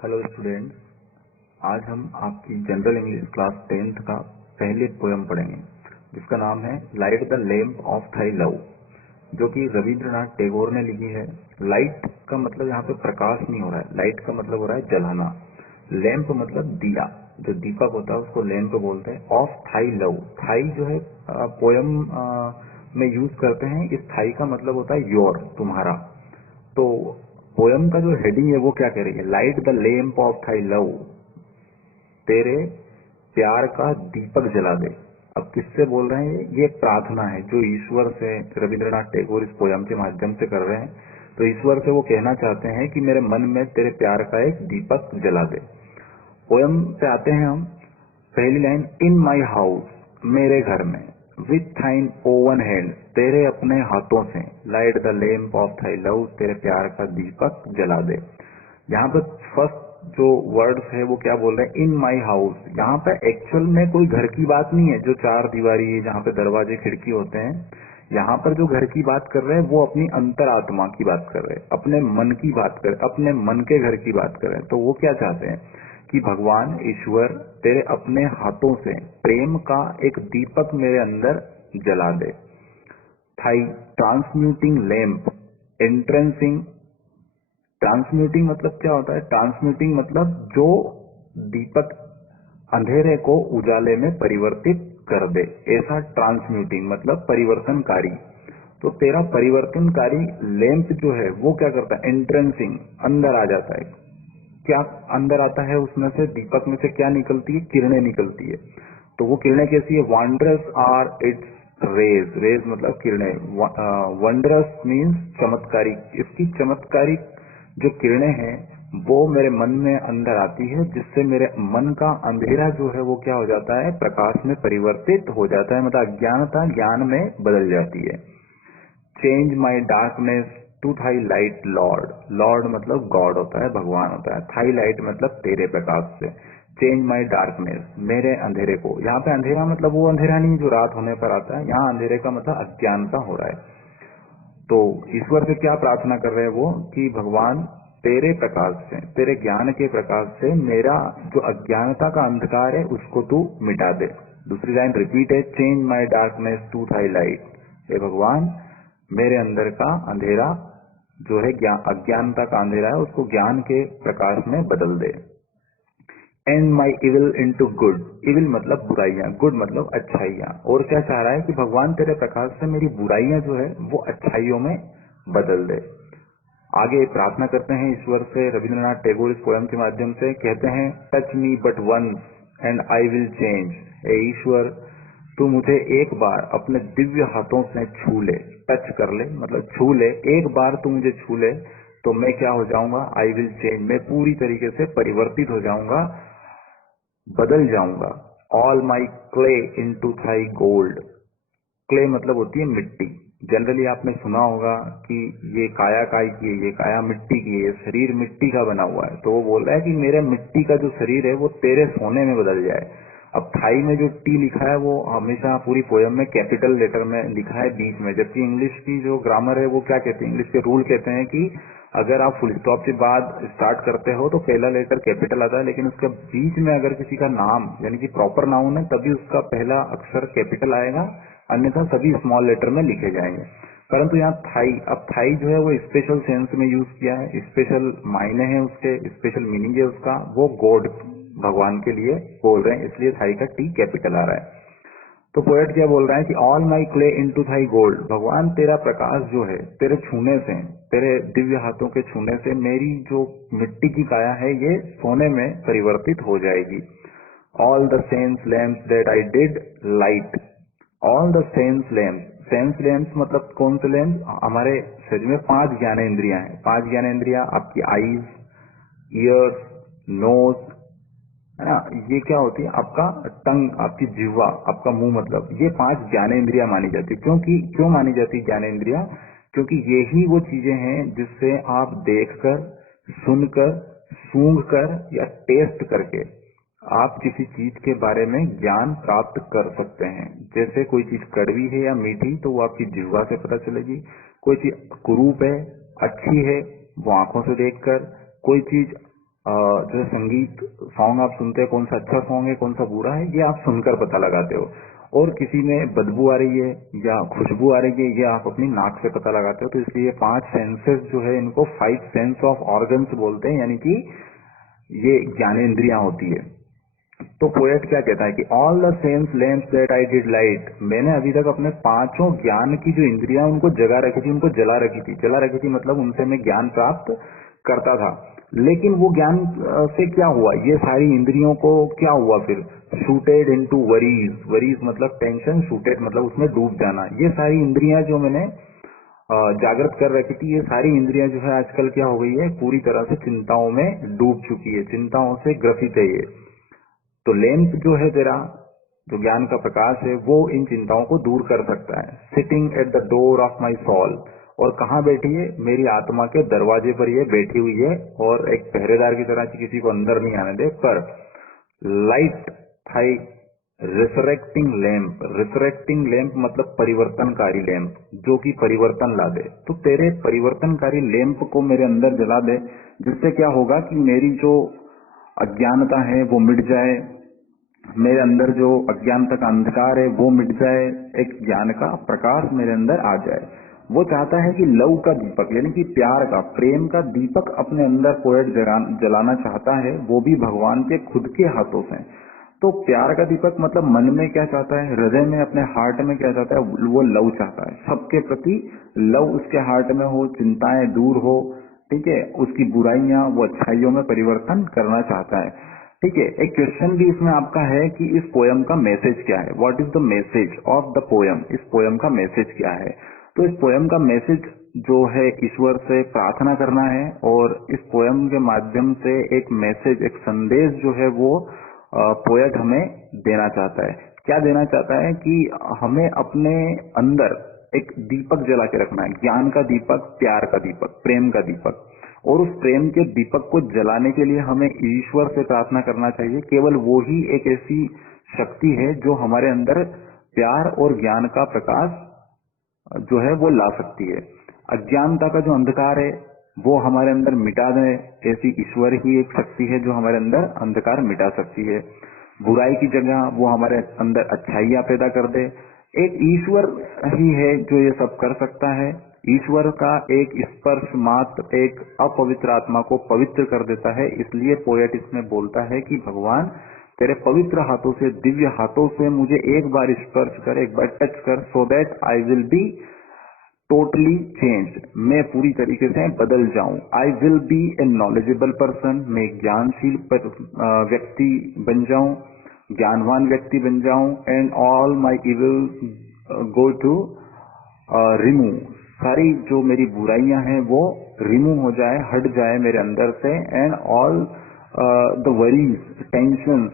Hello students, आज हम आपकी जनरल इंग्लिश क्लास 10th का पहले पोयम पढ़ेंगे जिसका नाम है light the lamp of thigh love, जो कि रविंद्रनाथ टैगोर ने लिखी है। लाइट का मतलब यहाँ पे प्रकाश नहीं हो रहा है, लाइट का मतलब हो रहा है जलाना। लैम्प मतलब दिया, जो दीपक होता है उसको लैम्प बोलते हैं। ऑफ थाई लव, थाई जो है पोयम में यूज करते हैं। इस थाई का मतलब होता है योर, तुम्हारा। तो पोयम का जो हेडिंग है वो क्या कह रही है? Light the lamp of thigh love, तेरे प्यार का दीपक जला दे। अब किससे बोल रहे हैं? ये एक प्रार्थना है जो ईश्वर से रविंद्रनाथ टैगोर इस पोयम के माध्यम से कर रहे हैं। तो ईश्वर से वो कहना चाहते हैं कि मेरे मन में तेरे प्यार का एक दीपक जला दे। पोयम पे आते हैं हम। पहली लाइन, इन माई हाउस, मेरे घर में, विथ थाइन ओवन हैंड, तेरे अपने हाथों से, light the lamp of thigh love, तेरे प्यार का दीपक जला दे। यहाँ पे फर्स्ट जो वर्ड्स है वो क्या बोल रहे हैं? इन माई हाउस। यहाँ पे एक्चुअल में कोई घर की बात नहीं है जो चार दीवारी है जहाँ पे दरवाजे खिड़की होते हैं। यहाँ पर जो घर की बात कर रहे हैं वो अपनी अंतरात्मा की बात कर रहे हैं, अपने मन की बात कर, अपने मन के घर की बात कर रहे हैं। तो वो क्या चाहते हैं कि भगवान ईश्वर तेरे अपने हाथों से प्रेम का एक दीपक मेरे अंदर जला दे। Thy transmuting lamp, entrancing. Transmuting मतलब क्या होता है? ट्रांसम्यूटिंग मतलब जो दीपक अंधेरे को उजाले में परिवर्तित कर दे, ऐसा ट्रांसम्यूटिंग मतलब परिवर्तनकारी। तो तेरा परिवर्तनकारी लैंप जो है वो क्या करता है? एंट्रेंसिंग, अंदर आ जाता है। क्या अंदर आता है? उसमें से, दीपक में से क्या निकलती है? किरणें निकलती है। तो वो किरणें कैसी है? Wondrous are its rays. Rays मतलब किरणें। वंडरस मीन्स चमत्कारी। इसकी चमत्कारिक जो किरणें हैं वो मेरे मन में अंदर आती है, जिससे मेरे मन का अंधेरा जो है वो क्या हो जाता है? प्रकाश में परिवर्तित हो जाता है। मतलब अज्ञानता ज्ञान में बदल जाती है। Change my darkness to thy light lord. Lord मतलब गॉड होता है, भगवान होता है। थाई लाइट मतलब तेरे प्रकाश से। चेंज माई डार्कनेस, मेरे अंधेरे को। यहाँ पे अंधेरा मतलब वो अंधेरा नहीं जो रात होने पर आता है। यहाँ अंधेरे का मतलब अज्ञानता हो रहा है। तो ईश्वर से क्या प्रार्थना कर रहे हैं वो? कि भगवान तेरे प्रकाश से, तेरे ज्ञान के प्रकाश से मेरा जो अज्ञानता का अंधकार है उसको तू मिटा दे। दूसरी लाइन रिपीट है, change my darkness to thy light. हे भगवान, मेरे अंदर का अंधेरा जो है अज्ञानता का अंधेरा है उसको ज्ञान के प्रकाश में बदल दे। And my evil into good. Evil मतलब बुराइयां, गुड मतलब अच्छाइयां। और क्या चाह रहा है? कि भगवान तेरे प्रकाश से मेरी बुराइयां जो है वो अच्छाइयों में बदल दे। आगे प्रार्थना करते हैं ईश्वर से रविंद्रनाथ टैगोर इस पोयम के माध्यम से। कहते हैं, touch me but once and I will change. हे ईश्वर, तू मुझे एक बार अपने दिव्य हाथों से छू ले। टच कर ले मतलब छू ले। एक बार तू मुझे छू ले तो मैं क्या हो जाऊंगा? आई विल चेंज, मैं पूरी तरीके से परिवर्तित हो जाऊंगा, बदल जाऊंगा। All my clay into thy gold. Clay मतलब होती है मिट्टी। जनरली आपने सुना होगा कि ये काया काय की है, ये काया मिट्टी की है, ये शरीर मिट्टी का बना हुआ है। तो वो बोल रहा है कि मेरे मिट्टी का जो शरीर है वो तेरे सोने में बदल जाए। अब थाई में जो टी लिखा है वो हमेशा पूरी पोयम में कैपिटल लेटर में लिखा है बीच में, जबकि इंग्लिश की जो ग्रामर है वो क्या कहते हैं? इंग्लिश के रूल कहते हैं कि अगर आप फुल स्टॉप के बाद स्टार्ट करते हो तो पहला लेटर कैपिटल आता है, लेकिन उसके बीच में अगर किसी का नाम यानी कि प्रॉपर नाउन है तभी उसका पहला अक्षर कैपिटल आएगा, अन्यथा सभी स्मॉल लेटर में लिखे जाएंगे। परंतु यहाँ थाई, अब थाई जो है वो स्पेशल सेंस में यूज किया है, स्पेशल मायने हैं उसके, स्पेशल मीनिंग है उसका। वो गॉड, भगवान के लिए बोल रहे हैं, इसलिए थाई का टी कैपिटल आ रहा है। तो पोएट क्या बोल रहा है कि all my clay into thy gold. भगवान तेरा प्रकाश जो है तेरे छूने से, तेरे दिव्य हाथों के छूने से मेरी जो मिट्टी की काया है ये सोने में परिवर्तित हो जाएगी। All the sense lamps that I did light. All the sense lamps, sense lamps मतलब कौन से लैम्प? हमारे शरीर में 5 ज्ञानेंद्रियां हैं। 5 ज्ञानेंद्रियां आपकी आईज, ईयर्स, नोज, है ना, ये क्या होती है? आपका टंग, आपकी जिह्वा, आपका मुंह, मतलब ये 5 ज्ञानेंद्रियां मानी जाती है। क्यों मानी जाती है ज्ञानेंद्रियां? क्योंकि यही वो चीजें हैं जिससे आप देखकर, सुनकर, सूंघकर या टेस्ट करके आप किसी चीज के बारे में ज्ञान प्राप्त कर सकते हैं। जैसे कोई चीज कड़वी है या मीठी तो वो आपकी जिह्वा से पता चलेगी। कोई चीज कुरूप है, अच्छी है, वो आंखों से देखकर। कोई चीज जो संगीत सॉन्ग आप सुनते हैं, कौन सा अच्छा सॉन्ग है कौन सा बुरा है, ये आप सुनकर पता लगाते हो। और किसी में बदबू आ रही है या खुशबू आ रही है, ये आप अपनी नाक से पता लगाते हो। तो इसलिए 5 सेंसेस जो है इनको 5 सेंस ऑफ ऑर्गन्स बोलते हैं, यानी कि ये ज्ञानेंद्रियां होती है। तो पोएट क्या कहता है कि all the sense lamps that I did light, मैंने अभी तक अपने पांचों ज्ञान की जो इंद्रियां उनको जगा रखी थी, उनको जला रखी थी। जला रखी थी मतलब उनसे मैं ज्ञान प्राप्त करता था, लेकिन वो ज्ञान से क्या हुआ, ये सारी इंद्रियों को क्या हुआ फिर, शूटेड इनटू वरीज। वरीज मतलब टेंशन, शूटेड मतलब उसमें डूब जाना। ये सारी इंद्रियां जो मैंने जागृत कर रखी थी, ये सारी इंद्रियां जो है आजकल क्या हो गई है, पूरी तरह से चिंताओं में डूब चुकी है, चिंताओं से ग्रसित है ये। तो लैंप जो है तेरा, जो ज्ञान का प्रकाश है, वो इन चिंताओं को दूर कर सकता है। Sitting at the door of my soul, और कहाँ बैठी है, मेरी आत्मा के दरवाजे पर ये बैठी हुई है, और एक पहरेदार की तरह किसी को अंदर नहीं आने दे। पर लाइट थाई रिसरेक्टिंग लैंप, रिसरेक्टिंग लैंप मतलब परिवर्तनकारी लैंप, जो कि परिवर्तन ला दे। तो तेरे परिवर्तनकारी लैंप को मेरे अंदर जला दे, जिससे क्या होगा कि मेरी जो अज्ञानता है वो मिट जाए, मेरे अंदर जो अज्ञानता का अंधकार है वो मिट जाए, एक ज्ञान का प्रकाश मेरे अंदर आ जाए। वो चाहता है कि लव का दीपक, यानी कि प्यार का, प्रेम का दीपक अपने अंदर पोएट जलाना चाहता है, वो भी भगवान के खुद के हाथों से। तो प्यार का दीपक मतलब मन में क्या चाहता है, हृदय में, अपने हार्ट में क्या चाहता है, वो लव चाहता है। सबके प्रति लव उसके हार्ट में हो, चिंताएं दूर हो, ठीक है, उसकी बुराइयां वो अच्छाइयों में परिवर्तन करना चाहता है। ठीक है, एक क्वेश्चन भी इसमें आपका है कि इस पोयम का मैसेज क्या है, what is the message of the poem, इस पोयम का मैसेज क्या है। तो इस पोयम का मैसेज जो है ईश्वर से प्रार्थना करना है, और इस पोयम के माध्यम से एक मैसेज, एक संदेश जो है वो पोएट हमें देना चाहता है। क्या देना चाहता है कि हमें अपने अंदर एक दीपक जला के रखना है, ज्ञान का दीपक, प्यार का दीपक, प्रेम का दीपक। और उस प्रेम के दीपक को जलाने के लिए हमें ईश्वर से प्रार्थना करना चाहिए। केवल वो ही एक ऐसी शक्ति है जो हमारे अंदर प्यार और ज्ञान का प्रकाश जो है वो ला सकती है। अज्ञानता का जो अंधकार है वो हमारे अंदर मिटा दे, ऐसी ईश्वर ही एक शक्ति है जो हमारे अंदर अंधकार मिटा सकती है। बुराई की जगह वो हमारे अंदर अच्छाइयां पैदा कर दे। एक ईश्वर ही है जो ये सब कर सकता है। ईश्वर का एक स्पर्श मात्र एक अपवित्र आत्मा को पवित्र कर देता है। इसलिए पोएट इसमें बोलता है कि भगवान तेरे पवित्र हाथों से, दिव्य हाथों से मुझे एक बार स्पर्श कर, एक बार टच कर, so that I will be totally change, मैं पूरी तरीके से बदल जाऊं। I will be a knowledgeable person, मैं ज्ञानशील व्यक्ति बन जाऊं, ज्ञानवान व्यक्ति बन जाऊं। And all my evil go to remove, सारी जो मेरी बुराइयां हैं वो रिमूव हो जाए, हट जाए मेरे अंदर से। And all the worries, tension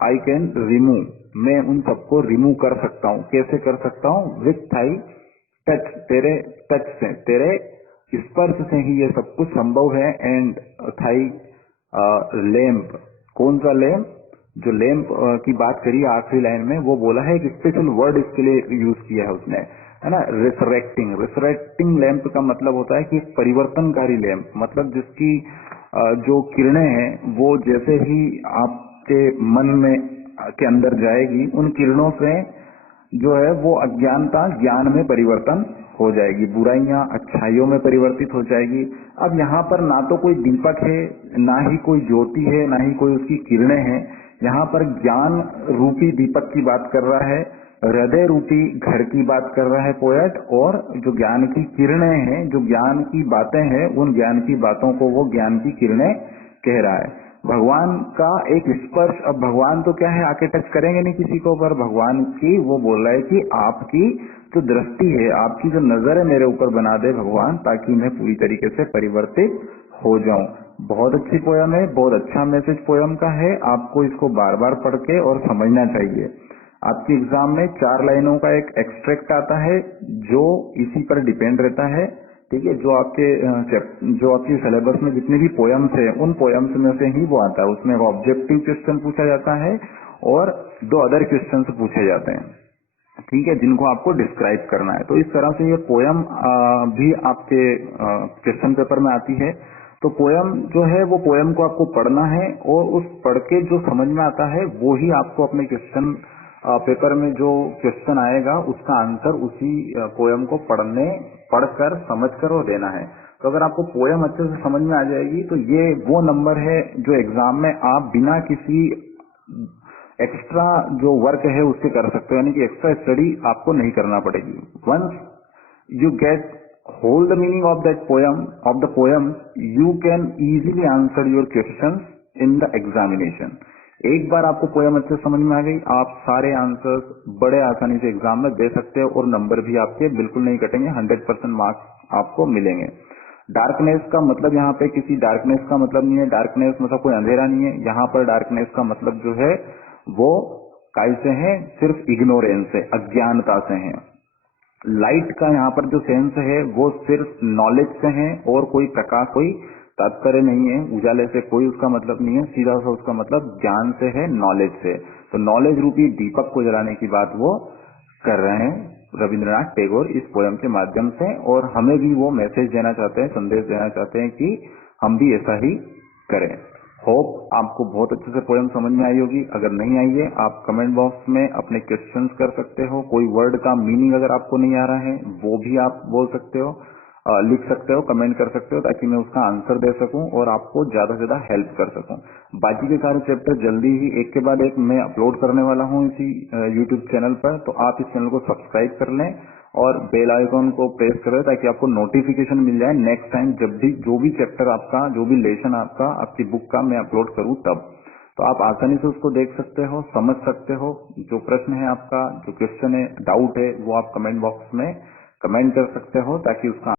I can remove, मैं उन सबको रिमूव कर सकता हूँ। कैसे कर सकता हूँ, विथ थाई टच, तेरे टच से, तेरे स्पर्श से ही ये सब कुछ संभव है। एंड थाई लैंप, कौन सा लैंप, जो लैंप की बात करी आखिरी लाइन में, वो बोला है, एक स्पेशल वर्ड इसके लिए यूज किया है उसने, है ना, रिसरेक्टिंग। रिसरेक्टिंग लैंप का मतलब होता है कि परिवर्तनकारी लैंप, मतलब जिसकी जो किरणें हैं वो जैसे ही आपके मन में के अंदर जाएगी, उन किरणों से जो है वो अज्ञानता ज्ञान में परिवर्तन हो जाएगी, बुराइयां अच्छाइयों में परिवर्तित हो जाएगी। अब यहाँ पर ना तो कोई दीपक है, ना ही कोई ज्योति है, ना ही कोई उसकी किरणें हैं। यहाँ पर ज्ञान रूपी दीपक की बात कर रहा है, हृदय रूपी घर की बात कर रहा है पोएट। और जो ज्ञान की किरणें हैं, जो ज्ञान की बातें हैं, उन ज्ञान की बातों को वो ज्ञान की किरणें कह रहा है। भगवान का एक स्पर्श, अब भगवान तो क्या है, आके टच करेंगे नहीं किसी को, पर भगवान की वो बोल रहा है कि आपकी जो दृष्टि है, आपकी जो नजर है मेरे ऊपर बना दे भगवान, ताकि मैं पूरी तरीके से परिवर्तित हो जाऊं। बहुत अच्छी पोयम है, बहुत अच्छा मैसेज पोयम का है। आपको इसको बार बार पढ़ के और समझना चाहिए। आपके एग्जाम में 4 लाइनों का एक एक्सट्रैक्ट आता है जो इसी पर डिपेंड रहता है। ठीक है, जो आपके सिलेबस में जितने भी पोयम्स है, उन पोयम्स में से ही वो आता है। उसमें ऑब्जेक्टिव क्वेश्चन पूछा जाता है और 2 अदर क्वेश्चन पूछे जाते हैं, ठीक है, जिनको आपको डिस्क्राइब करना है। तो इस तरह से ये पोयम भी आपके क्वेश्चन पेपर में आती है। तो पोयम जो है वो पोयम को आपको पढ़ना है और उस पढ़ के जो समझ में आता है वो ही आपको अपने क्वेश्चन पेपर में जो क्वेश्चन आएगा उसका आंसर उसी पोयम को पढ़कर समझकर और देना है। तो अगर आपको पोयम अच्छे से समझ में आ जाएगी तो ये वो नंबर है जो एग्जाम में आप बिना किसी एक्स्ट्रा जो वर्क है उसके कर सकते हो, यानी कि एक्स्ट्रा स्टडी आपको नहीं करना पड़ेगी। Once you get whole the meaning of that poem, you can easily answer your questions in the examination. एक बार आपको पोयम अच्छे समझ में आ गई, आप सारे आंसर्स बड़े आसानी से एग्जाम में दे सकते हो और नंबर भी आपके बिल्कुल नहीं कटेंगे, 100% मार्क्स आपको मिलेंगे। डार्कनेस का मतलब यहाँ पे किसी डार्कनेस का मतलब नहीं है, डार्कनेस मतलब कोई अंधेरा नहीं है। यहाँ पर डार्कनेस का मतलब जो है वो कैसे है, सिर्फ इग्नोरेंस से, अज्ञानता से है। लाइट का यहाँ पर जो सेंस है वो सिर्फ नॉलेज से है और कोई प्रकाश, कोई तात्पर्य नहीं है, उजाले से कोई उसका मतलब नहीं है, सीधा सा उसका मतलब ज्ञान से है, नॉलेज से। तो नॉलेज रूपी दीपक को जलाने की बात वो कर रहे हैं रविंद्रनाथ टैगोर इस पोयम के माध्यम से, और हमें भी वो मैसेज देना चाहते हैं, संदेश देना चाहते हैं कि हम भी ऐसा ही करें। होप आपको बहुत अच्छे से पोयम समझ में आई होगी। अगर नहीं आई है आप कमेंट बॉक्स में अपने क्वेश्चंस कर सकते हो। कोई वर्ड का मीनिंग अगर आपको नहीं आ रहा है वो भी आप बोल सकते हो, लिख सकते हो, कमेंट कर सकते हो, ताकि मैं उसका आंसर दे सकूं और आपको ज्यादा से ज्यादा हेल्प कर सकूं। बाकी के सारे चैप्टर जल्दी ही एक के बाद एक मैं अपलोड करने वाला हूं इसी यूट्यूब चैनल पर, तो आप इस चैनल को सब्सक्राइब कर लें और बेल आइकॉन को प्रेस करें ताकि आपको नोटिफिकेशन मिल जाए नेक्स्ट टाइम जब भी जो भी चैप्टर आपका, जो भी लेसन आपका, आपकी बुक का मैं अपलोड करूं तब। तो आप आसानी से उसको देख सकते हो, समझ सकते हो। जो प्रश्न है आपका, जो क्वेश्चन है, डाउट है, वो आप कमेंट बॉक्स में कमेंट कर सकते हो ताकि उसका